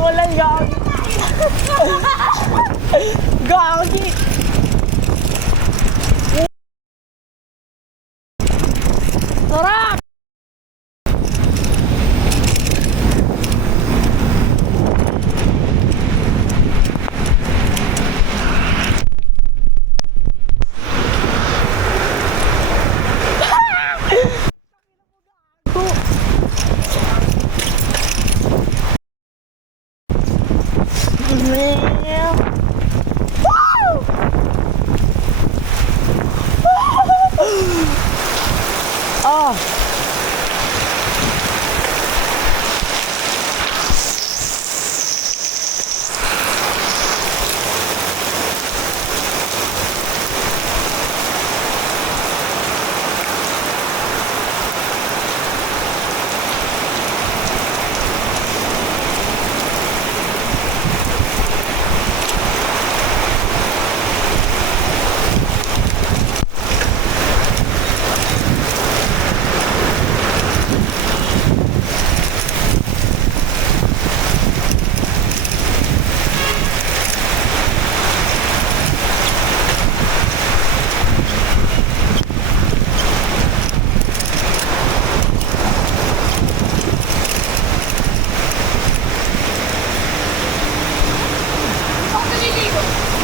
ko lang, gagi. Gagi. Sarap! Oh.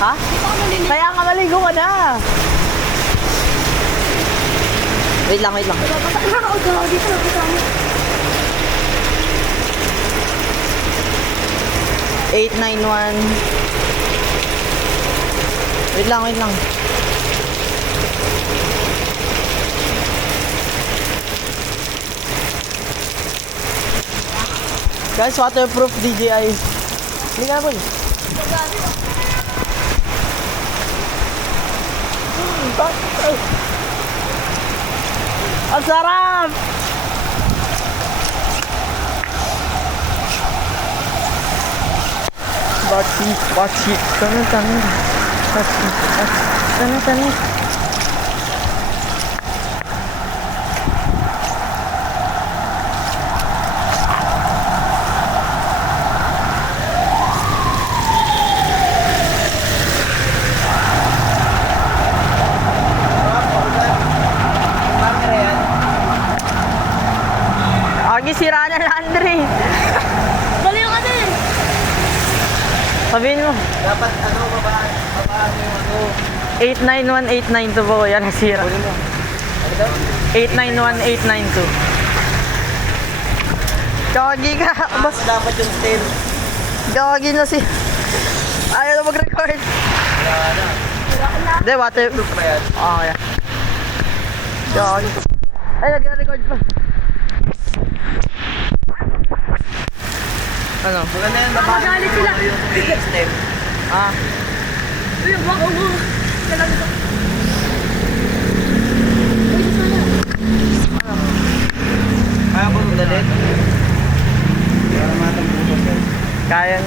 Ha? Kaya nga maligo ka na. Wait lang, wait lang. Eight, 9, 1. Wait lang, wait lang. Guys, waterproof DJI. Hindi ka na po. Ang sarap! Bachi. Tangan. Bachi. Sira na laundry. Baliw ka din. Sabihin mo. Dapat babaan yung 891-892 po. Yan, nasira. 891-892. Gagi ka. Mas dapat yung stain. Gagi na si... Ayaw na mag-record. Hindi, waterproof pa yan. Oo, yan. Gagi. Ay, nag-record pa. Ano? Maganda yung babaan Magalit sila. yung stem. Ah. Uy, wag mo. Kailangan ito. Uy, ito sana. Kaya po dalit. Kaya matang butos yan. Kaya.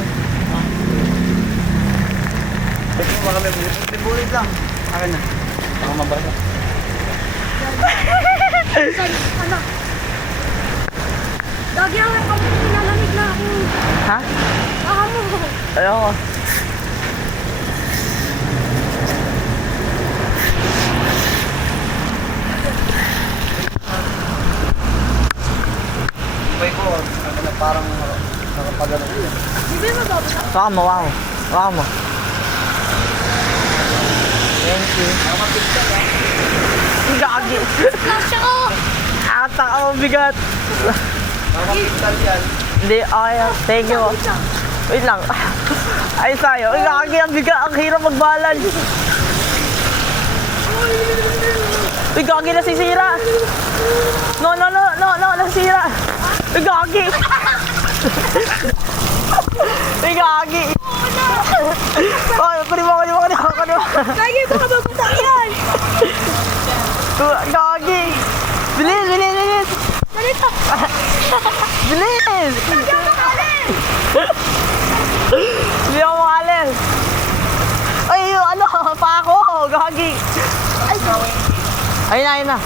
Ito mo baka may butos. May bulit lang. Akin na. Baka mabasa. Ano? Dagi ang kami pinalamig na ako. Ha? Baka mo. Ayoko. Ibay ko, ano na parang nakapagano. Di ba yung mababasa? Baka mo, wow. Baka mo. Thank you. Gagi. Flash ako! Ata ka, bigat. Nakapagpintal yan. Hindi, okay. Thank you. Wait lang. Ay, sayo. Uy, gagi, ang bigat. Ang hirap mag-balance. Uy, gagi, nasisira. No, nasisira. Uy, gagi. Uy, gagi. Oh, kanima. Lagi mo ka babasa yan! Gagi. Bilis. Malita! Bilis. Lagi ako makalis! Hindi ako makalis. Ay, ano, pa ako. Gagi. Ay, sorry. Ayun na.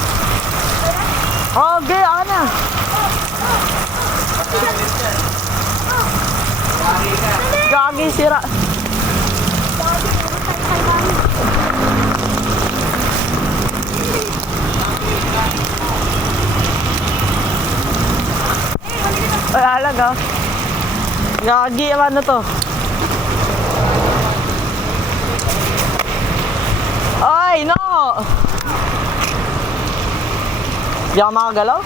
Okay, ako na. Gagi, sira. Ay, alaga. Gagi, ano to? Ay, no! Di ako makagalaw?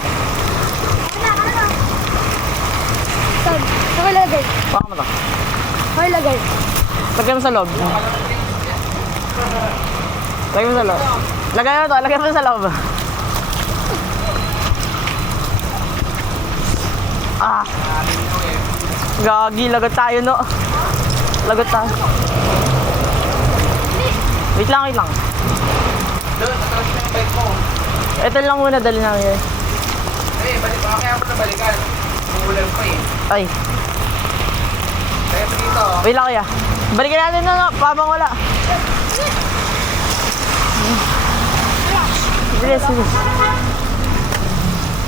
Saan? Saan kayo lagay? Baka mo to. Saan kayo lagay? Lagay mo sa loob. Lagay mo sa loob. Lagay mo to, lagay mo sa loob. Ah! Gagi, lagot tayo, no? Lagot tayo. Wait lang, wait lang. Doon, matras na yung bike mo. Ito lang muna, dali namin yun. Eh, balik pa. Kaya mo na balikan. Umulan pa eh. Ay, Kaya pa dito. wait lang kaya. Balikin natin na, no? Pabang wala. Bilis, bilis.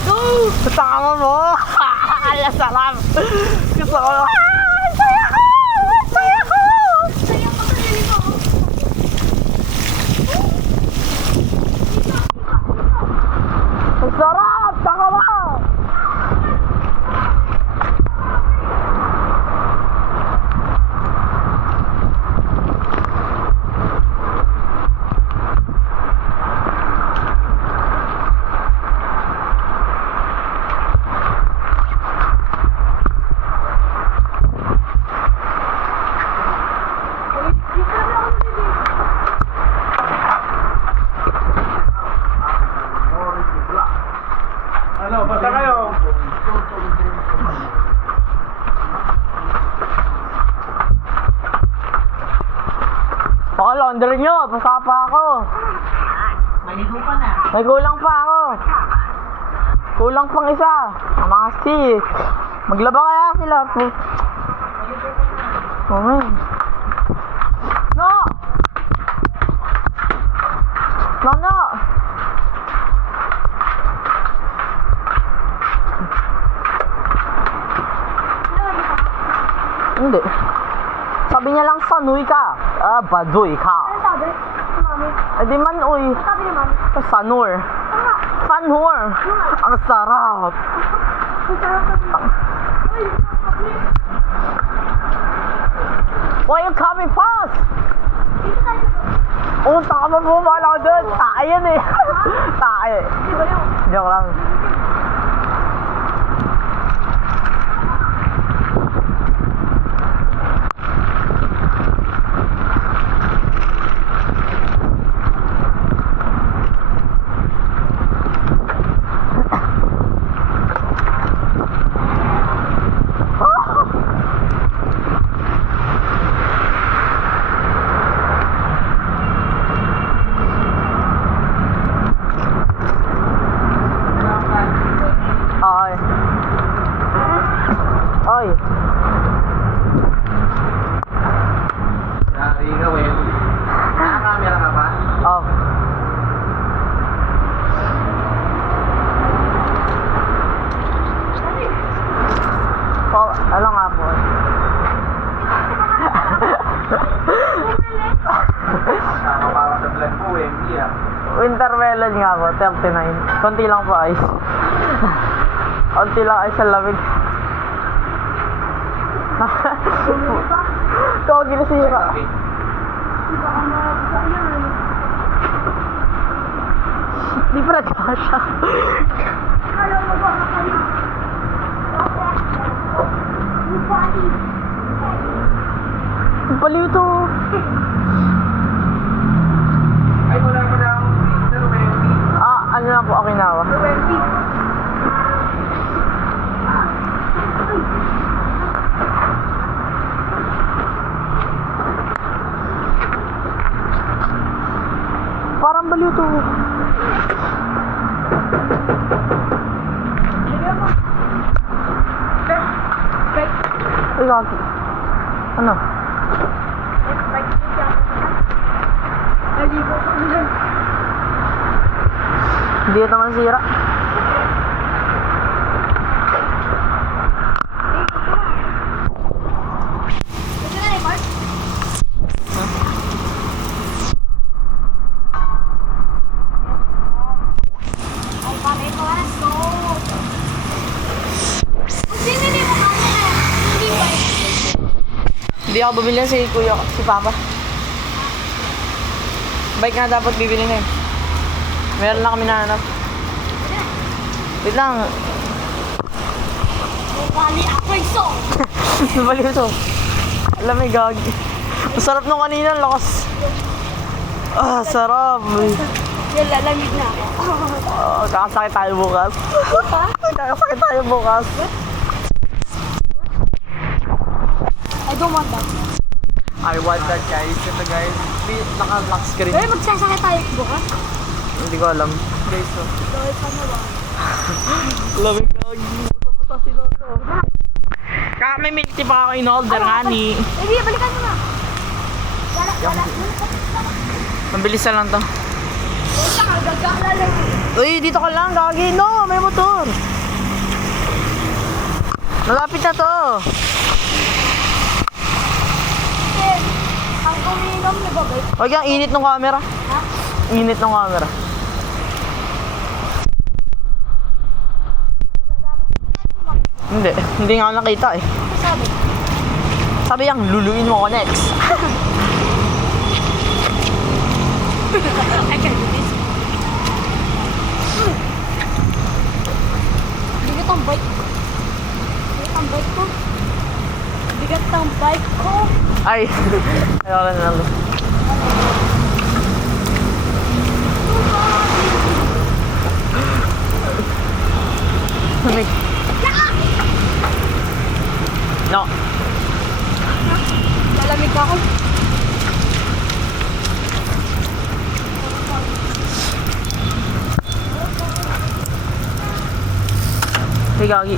Oh! Tama mo! Ala, sarap! Gusto ko. Saya ko! Saya ko! Sa'yo ko sa lilim mo. Ang sarap! Taka mo! Ano, basta kayo. Baka laundry nyo, basta pa ako. Maligo pa na. May kulang pa ako. Kulang pang isa. Ang mga stick. Maglaba kaya sila. Oh man. No! No, no! Hindi. Sabi niya lang sanoy ka. Ah, baduy ka. Ano sabi? Si mami. Eh di man, uy. Ano sabi ni mami? Sanur. Tama. Sanur. Ang sarap. Ang sarap sabi. Uy, sabi. Why you coming fast? Dito tayo. Oh, saka mo bumala ko doon. Tae yan eh. Tae. Di ba yun? Joke lang. Ay. Ay. Yari ka, Wen. Nakakamera ka pa? Oh. Oh, ano nga po? Nakakaparang sa vlog ko, Wen. Iya. Winter melon nga po, 39. Konti lang po ice. Konti lang ice sa lamig. Ito, ginasira. Di pa nagkasya. Alam mo ba na kayo? Yung body. Ang baliw to. Ay, wala mo na akong pizza, Wen. Ah, ano na po, Okinawa. 20. Parang baliw to. Ay, gagi. Ano? Naligo ko nun. Hindi ito masira. Hindi ako bumili yan si Kuya, si Papa. Bike nga dapat bibili ngayon. Meron lang kami nahanap. Wait lang. Bali ako iso. Nabaliw ito. Alam may gagi. Masarap nung kanina, lakas. Ah, sarap. Yan, lalamig na ako. Kakasakit tayo bukas. Ha? Kakasakit tayo bukas. I don't want that. I want that, guys. Ito, guys. Naka-lock screen. Pero magsasakit tayo bukas. Hindi ko alam. Guys, so. Dahil pa na ba? Lamig gagi. Basta sila ito. Kaka may milk tea pa ako in-order nga ni. Baby, balikan mo na. Wala. Mabilis na lang to. Wala ka, gagala. Uy, dito ka lang, gagi. No, may motor. Malapit na to. Ang umiinom, nagabay. Huwag yung init ng camera. Ha? Init ng camera. Hindi nga ako nakita eh. Ano sabi? Sabi yang luluin mo ko next. I can do this. Bigat ang bike. Bigat ang bike ko. Bigat ang bike ko. Ay, ayaw na lang. Lamig. No. Lalamig ako. Hey, gagi.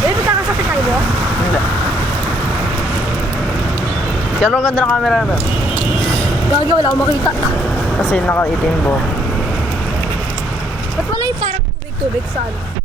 Baby, kakasakit tayo ba? Hindi. Pero ang ganda ng camera namin. Gagi, wala akong makita. Kasi nakaitim mo. Ba't wala yung parang tubig-tubig sa ano?